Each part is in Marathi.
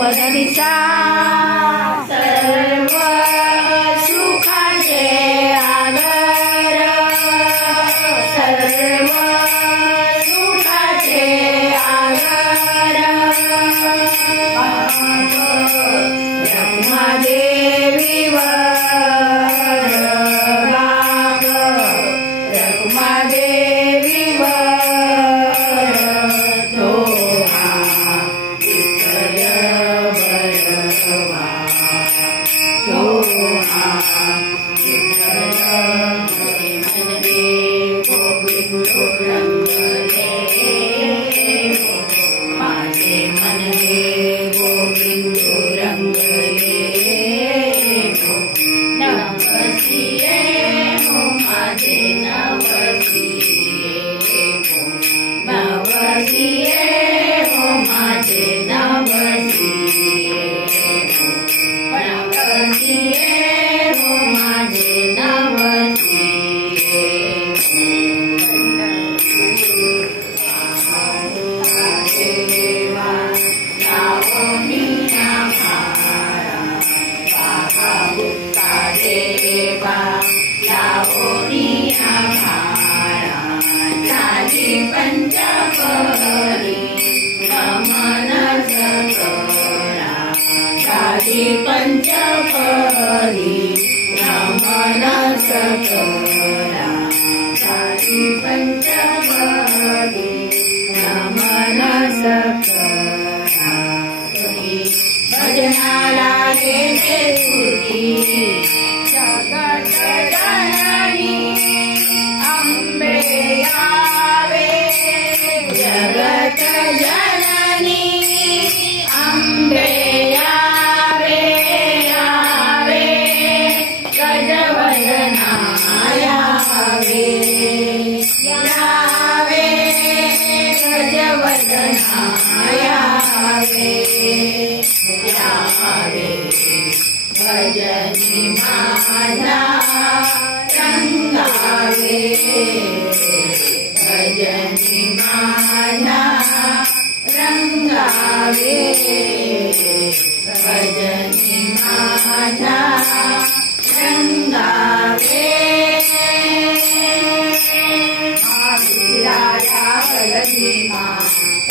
पदनिसा सर्व सुखाचे आगर सर्व सुखाचे आगर ब्रह्मादेवीवर बाप ब्रह्मादेवीवर दोहा पंचपरी नमन सकरा पंचपरी नमन सकरा भजनाला गेले तुझी जगत जननी अंबे यावे जगत जननी अंबे भजनी माझा रंगावे भजनी माझा रंगावे भजनी माझा रंगावे महावीराया बलभीमा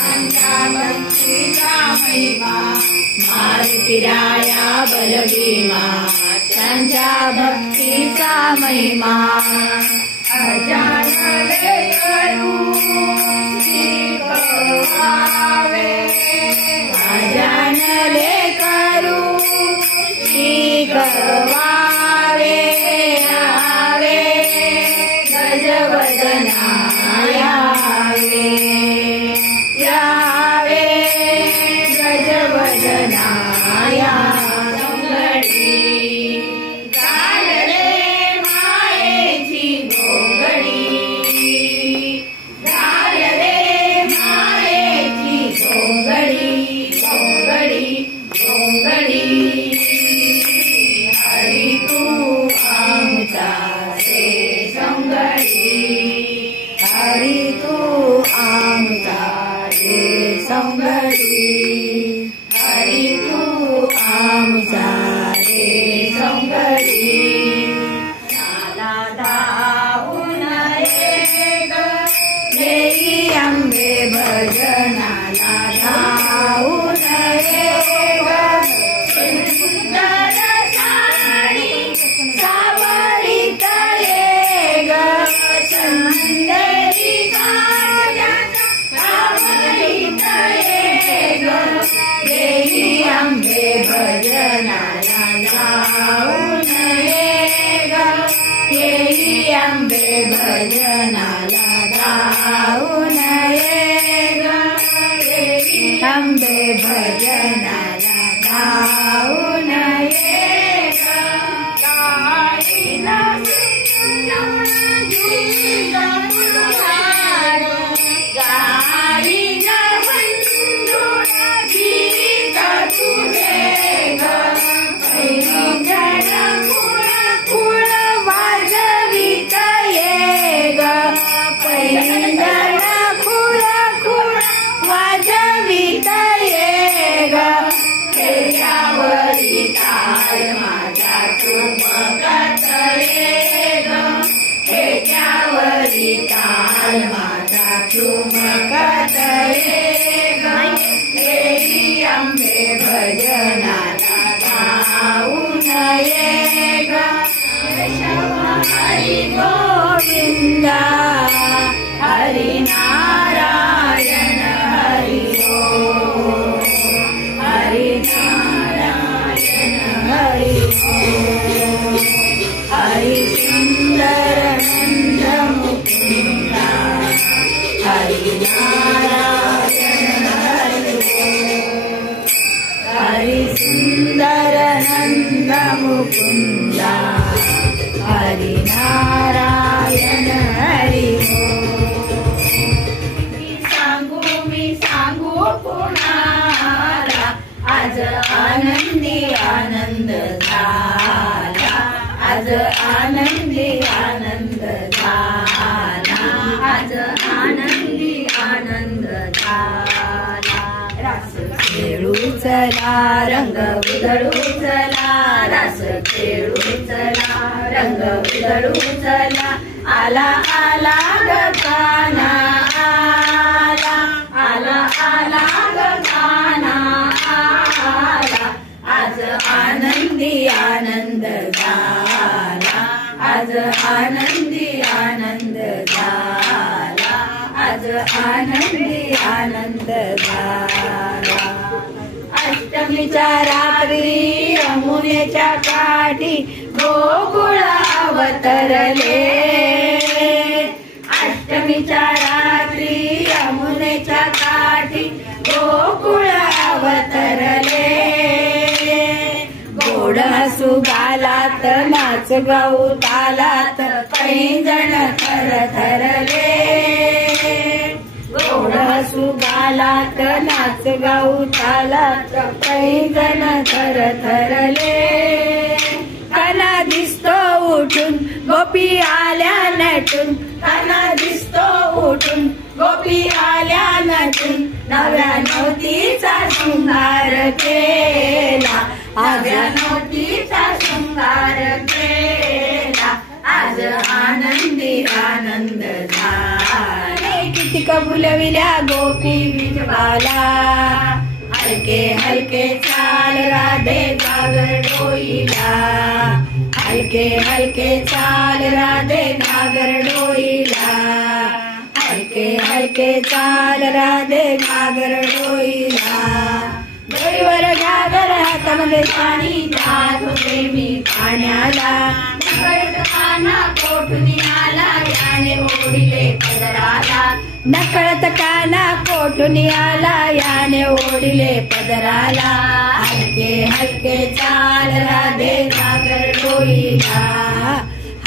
त्यांच्या भक्तीचा महिमा मारुतीराया बलभीमा त्यांच्या भक्तीचा महिमा अजानले करू शिकवावे अजानले करू शिकवावे आवे गजवदना यावे यावे गजवदना हरि तू आमचा रे संगडी नाला धावून एक देई अंबे भजनाला धावून एक सुंदर साडी सावळीतले ग अंधेरी काट्याचा आवळीत ये ग, येई अंबे भजनाला जाऊन ये ग, येई अंबे भजनाला जाऊन ये ग, येई अंबे भजनाला जाऊन ये ग. गाईला गाईला वंदुळा गीत तुझे ग, पैंजण खुळ वाजवीत ये ग, पैंजण खुळ वाजवीत ये ग, खेळ्यावरी ताल माझा ठुमकत ये ग, खेळ्यावरी ताल माझा ठुमकत ये ग, येई अंबे भजनाला जाऊन ये ग. हरी गोविंदा हरी नारायण हरी ओम, हरी नारायण हरी ओम, हरी सुंदर नंद मुकुंदा हरी नारायण हरी ओम, हरी सुंदर नंद मुकुंदा हरी नारायण हरी ओम. मी सांगू कुणाला आज आनंदी आनंद झाला, आज आनंदी आनंद झाला, आज आनंदी आनंद झाला. रास खेळू चला रंग उधळू चला, रास खेळू चला रंग उधळू चला, आला आला ग काना आला, आला आला ग काना आला, आज आनंदी आनंद झाला, आज आनंदी आनंद झाला, आज आनंदी आनंद झाला. अष्टमीच्या रात्री यमुनेच्या काठी गोकुळ अवतरले, अष्टमीच्या रात्री यमुनेच्या काठी गोकुळ अवतरले, गोड हसू गालात नाच गाऊ तालात पैंजण थरथरले, गोड हसू गालात नाच गाऊ तालात पैंजण थरथरले. काना दिसतो उठून गोपी आल्या नटून, काना दिसतो उठून गोपी आल्या नटून, नव्या नवतीचा शृंगार केला, नव्या नवतीचा शृंगार केला, आज आनंदी आनंद झाला. किती कबुलविल्या गोपी विजवाला, हलके हलके चाल राधे घागर डोईला, हलके हलके चाल राधे घागर डोईला, हलके हलके चाल राधे घागर डोईला. डोईवर घागर हातामध्ये पाणी जात होते मी पाण्याला, नकळत काना कोठून आला याने ओढिले पदराला, नकळत काना कोठून आला याने ओढिले पदराला, हलके हलके चाल राधे घागर डोईला,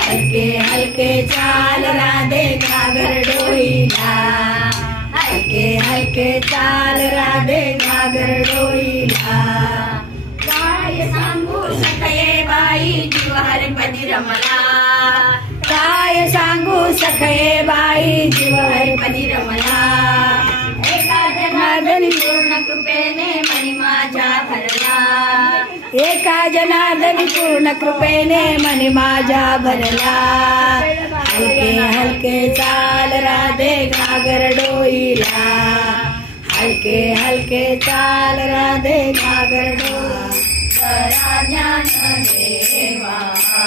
हलके हलके चाल राधे घागर डोईला, हलके हलके चाल राधे घागर डोईला. काय सांगू सखये बाई जीव हरिपती रमला, काय सांगू सखये बाई जीव हरिपती रमला, एका जनार्दनी पूर्ण कृपेने मनी माझ्या भरला, एका जनार्दनी पूर्ण कृपेने मनी माझ्या भरला, हलके हलके चाल राधे घागर डोईला, हलके हलके चाल राधे घागर डोईला. ज्ञान देवा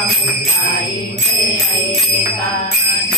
मुलाईचे ऐका,